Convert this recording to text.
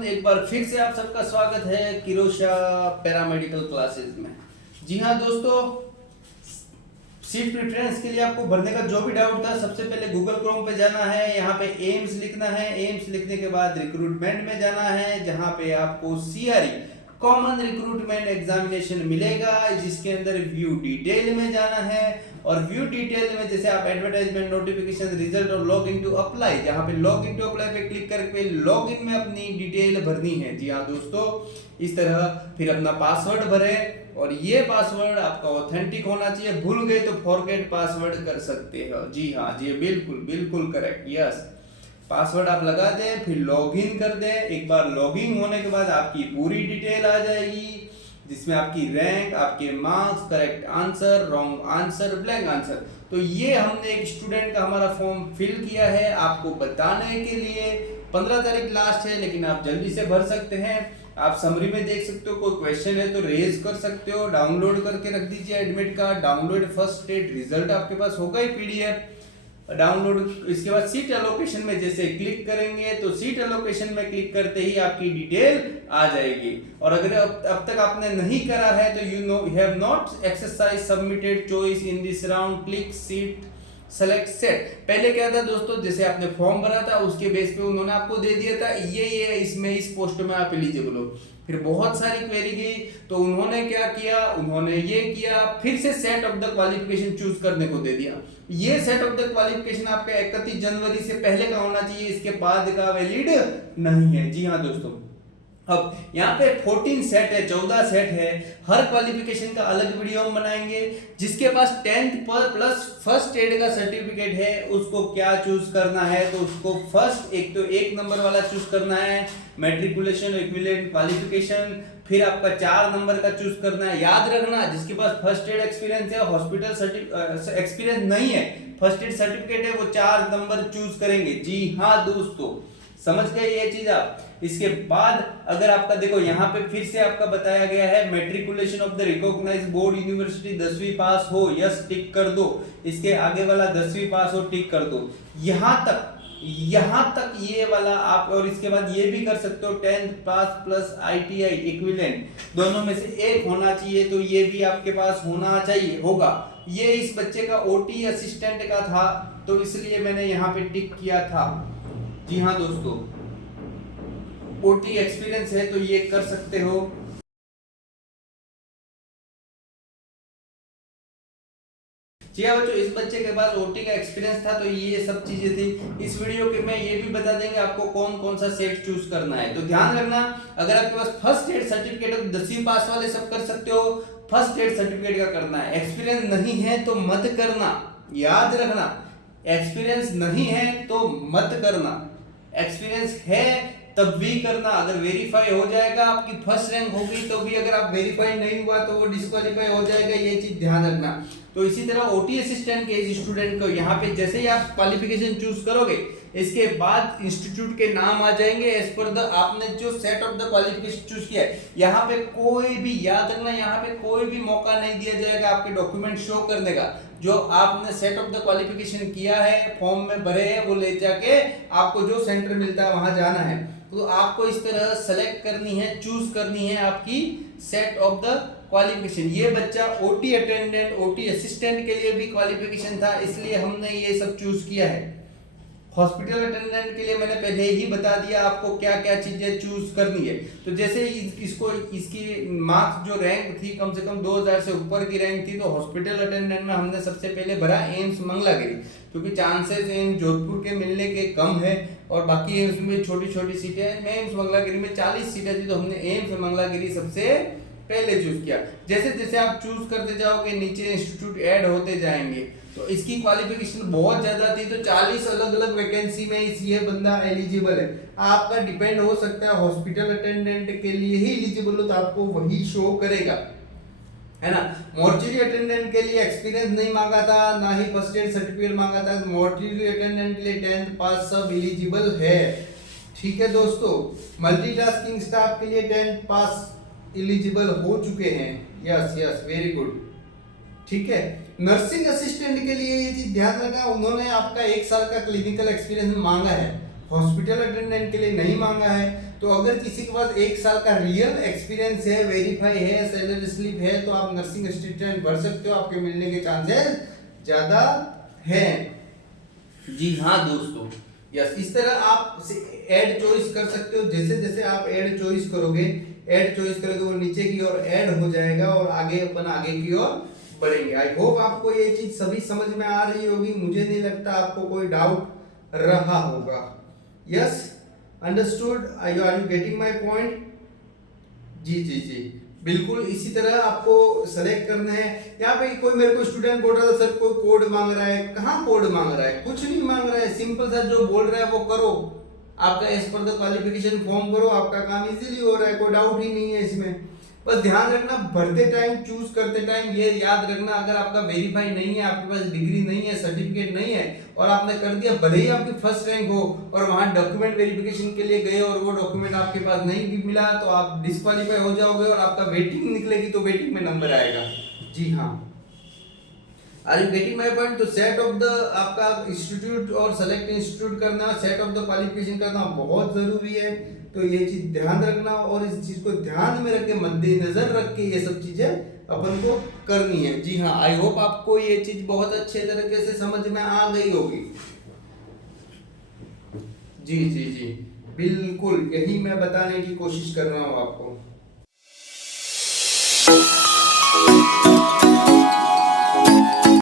Everyone, एक बार फिर से आप सबका स्वागत है किरोशा पैरामेडिकल क्लासेस में। जी हाँ दोस्तों, सीट प्रेफरेंस के लिए आपको भरने का जो भी डाउट था, सबसे पहले गूगल क्रोम पे जाना है। यहाँ पे एम्स लिखना है। एम्स लिखने के बाद रिक्रूटमेंट में जाना है, जहाँ पे आपको सीआरई कॉमन रिक्रूटमेंट एग्जामिनेशन मिलेगा, जिसके अंदर व्यू डिटेल में जाना है। और व्यू डिटेल में जैसे आप एडवर्टाइजमेंट, नोटिफिकेशन, रिजल्ट और लॉग इन टू अप्लाई, जहाँ पे लॉग इन टू अप्लाई पे क्लिक करके लॉग इन में अपनी डिटेल भरनी है। जी हाँ दोस्तों, इस तरह फिर अपना पासवर्ड भरे और ये पासवर्ड आपका ऑथेंटिक होना चाहिए। भूल गए तो फॉरगेट पासवर्ड कर सकते हो। जी हाँ, जी बिल्कुल बिल्कुल करेक्ट, यस। पासवर्ड आप लगा दें, फिर लॉगिन कर दें। एक बार लॉगिन होने के बाद आपकी पूरी डिटेल आ जाएगी, जिसमें आपकी रैंक, आपके marks, correct answer, wrong answer, blank answer. तो ये हमने एक स्टूडेंट का हमारा फॉर्म फिल किया है आपको बताने के लिए। 15 तारीख लास्ट है, लेकिन आप जल्दी से भर सकते हैं। आप समरी में देख सकते हो, कोई क्वेश्चन है तो रेज कर सकते हो। डाउनलोड करके रख दीजिए admit card. Download first state result आपके पास होगा ही पीडीएफ डाउनलोड। इसके बाद सीट एलोकेशन में जैसे क्लिक करेंगे तो सीट एलोकेशन में क्लिक करते ही आपकी डिटेल आ जाएगी। और अगर अब तक आपने नहीं करा है तो you have not exercise submitted choice in this round, click seat select set. पहले क्या था दोस्तों, जैसे आपने फॉर्म भरा था उसके बेस पे उन्होंने आपको दे दिया था ये इसमें इस पोस्ट में आप एलिजिबल हो। फिर बहुत सारी क्वेरी गई तो उन्होंने क्या किया, उन्होंने ये किया, फिर से set of the qualification choose करने को दे दिया। ये सेट ऑफ द क्वालिफिकेशन आपका 31 जनवरी से पहले का होना चाहिए, इसके बाद का वैलिड नहीं है। जी हाँ दोस्तों, अब यहाँ पे 14 सेट है, 14 सेट है। हर क्वालिफिकेशन का अलग वीडियो हम बनाएंगे। जिसके पास 10th पर प्लस फर्स्ट एड का सर्टिफिकेट है उसको क्या चूज करना है, तो उसको फर्स्ट एक नंबर वाला चूज करना है, मैट्रिकुलेशन इक्विवेलेंट क्वालिफिकेशन। फिर आपका 4 नंबर का चूज करना है। याद रखना, जिसके पास फर्स्ट एड एक्सपीरियंस है, हॉस्पिटल एक्सपीरियंस नहीं है, फर्स्ट एड सर्टिफिकेट है, वो 4 नंबर चूज करेंगे। जी हाँ दोस्तों, समझ गए ये चीज आप। इसके बाद अगर आपका देखो यहाँ पे फिर से आपका बताया गया है, matriculation of the recognised board university 10वीं पास हो, यस टिक कर दो। इसके आगे वाला 10वीं पास हो, टिक कर दो। यहाँ तक ये वाला आप, और इसके बाद ये भी कर सकते हो 10th पास प्लस आईटीआई इक्विवेलेंट, दोनों में से एक होना चाहिए, तो ये भी आपके पास होना चाहिए, होगा। ये इस बच्चे का ओटी असिस्टेंट का था, तो इसलिए मैंने यहाँ पे टिक किया था। जी हाँ दोस्तों, ओटी एक्सपीरियंस है तो ये कर सकते हो। जी हाँ बच्चों, इस बच्चे के पास ओटी का एक्सपीरियंस था, तो ये सब चीजें थी। इस वीडियो के में ये भी बता देंगे आपको कौन कौन सा सेट चूज करना है। तो ध्यान रखना, अगर आपके पास फर्स्ट एड सर्टिफिकेट है तो 10वीं पास वाले सब कर सकते हो, फर्स्ट एड सर्टिफिकेट का करना है। एक्सपीरियंस नहीं है तो मत करना, याद रखना। एक्सपीरियंस नहीं है तो मत करना, एक्सपीरियंस है तब भी करना। अगर वेरीफाई हो जाएगा, आपकी फर्स्ट रैंक होगी तो भी, अगर आप वेरीफाई नहीं हुआ तो वो डिस्क्वालीफाई हो जाएगा, ये चीज ध्यान रखना। तो इसी तरह ओटी असिस्टेंट के इस स्टूडेंट को यहाँ पे जैसे ही आप क्वालिफिकेशन चूज करोगे, इसके बाद इंस्टीट्यूट के नाम आ जाएंगे एज पर द आपने जो set of the qualification choose किया है। यहाँ पे कोई भी, याद रखना, यहाँ पे कोई भी मौका नहीं दिया जाएगा आपके डॉक्यूमेंट शो करने का। जो आपने सेट ऑफ द क्वालिफिकेशन किया है, फॉर्म में भरे हैं, वो ले जाके आपको जो सेंटर मिलता है वहां जाना है। तो आपको इस तरह सेलेक्ट करनी है, चूज करनी है आपकी सेट ऑफ द क्वालिफिकेशन। ये बच्चा ओटी अटेंडेंट, ओटी असिस्टेंट के लिए भी क्वालिफिकेशन था, इसलिए हमने ये सब चूज किया है। हॉस्पिटल अटेंडेंट के लिए मैंने पहले ही बता दिया आपको क्या क्या चीजें चूज करनी है। तो जैसे इसको इसकी मार्क्स जो रैंक थी, कम से कम 2000 से ऊपर की रैंक थी, तो हॉस्पिटल अटेंडेंट में हमने सबसे पहले भरा एम्स मंगलागिरी, क्योंकि चांसेस इन जोधपुर के मिलने के कम है और बाकी एम्स में छोटी छोटी सीटें हैं। एम्स मंगलागिरी में 40 सीटें थी, तो हमने एम्स मंगलागिरी सबसे पहले चूज किया। जैसे जैसे आप चूज करते जाओगे, नीचे इंस्टीट्यूट ऐड होते जाएंगे। तो इसकी क्वालिफिकेशन बहुत ज्यादा थी, तो 40 अलग अलग वैकेंसी में ये बंदा एलिजिबल है। आपका डिपेंड हो सकता है हॉस्पिटल अटेंडेंट के लिए ही एलिजिबल हो तो आपको वही शो करेगा, है ना। मोर्चरी अटेंडेंट के लिए एक्सपीरियंस नहीं मांगा था, ना ही फर्स्ट एड सर्टिफिकेट मांगा था। मोर्चरी अटेंडेंट के लिए 10th पास सब एलिजिबल है, ठीक है दोस्तों। मल्टीटास्किंग स्टाफ के लिए 10th पास एलिजिबल हो चुके हैं, यस यस, वेरी गुड, ठीक है। नर्सिंग असिस्टेंट के लिए ये चीज ध्यान रखना, उन्होंने आपका 1 साल का क्लिनिकल एक्सपीरियंस मांगा है, हॉस्पिटल अटेंडेंट के लिए नहीं मांगा है। तो अगर किसी के पास 1 साल का रियल एक्सपीरियंस है, वेरीफाई है, सैलरी स्लिप है, तो आप नर्सिंग असिस्टेंट भर सकते हो, आपके मिलने के चांसेस ज्यादा है। जी हाँ दोस्तों, यस, इस तरह आप ऐड चॉइस कर सकते हो। जैसे जैसे आप ऐड चॉइस करोगे वो नीचे की ओर ऐड हो जाएगा और आगे की ओर बढ़ेंगे। आई होप आपको ये चीज सभी समझ में आ रही होगी, मुझे नहीं लगता आपको कोई डाउट रहा होगा। Yes, understood, are you getting my point? जी जी जी, बिल्कुल इसी तरह आपको सेलेक्ट करना है। यहाँ पे कोई मेरे को स्टूडेंट बोल रहा था सर कोई कोड मांग रहा है, कहाँ कोड मांग रहा है? कुछ नहीं मांग रहा है, सिंपल सर जो बोल रहा है वो करो, आपका as per the qualification form भरो, आपका काम इजीली हो रहा है, कोई डाउट ही नहीं है इसमें। बस ध्यान रखना भरते टाइम, चूज करते टाइम ये याद रखना, अगर आपका वेरीफाई नहीं है, आपके पास डिग्री नहीं है, सर्टिफिकेट नहीं है और आपने कर दिया, भले ही आपकी फर्स्ट रैंक हो और वहां डॉक्यूमेंट वेरिफिकेशन के लिए गए और वो डॉक्यूमेंट आपके पास नहीं भी मिला, तो आप डिस्क्वालीफाई हो जाओगे और आपका वेटिंग निकलेगी तो वेटिंग में नंबर आएगा। जी हाँ, are you getting my point? तो सेट ऑफ द आपका इंस्टीट्यूट और सेलेक्ट इंस्टीट्यूट करना, सेट ऑफ द क्वालिफिकेशन करना बहुत जरूरी है। तो ये चीज ध्यान रखना और इस चीज को ध्यान में रख के, मद्देनजर रख के ये सब चीजें अपन को करनी है। जी हाँ, आई होप आपको ये चीज बहुत अच्छे तरीके से समझ में आ गई होगी। जी जी जी, बिल्कुल यही मैं बताने की कोशिश कर रहा हूँ आपको।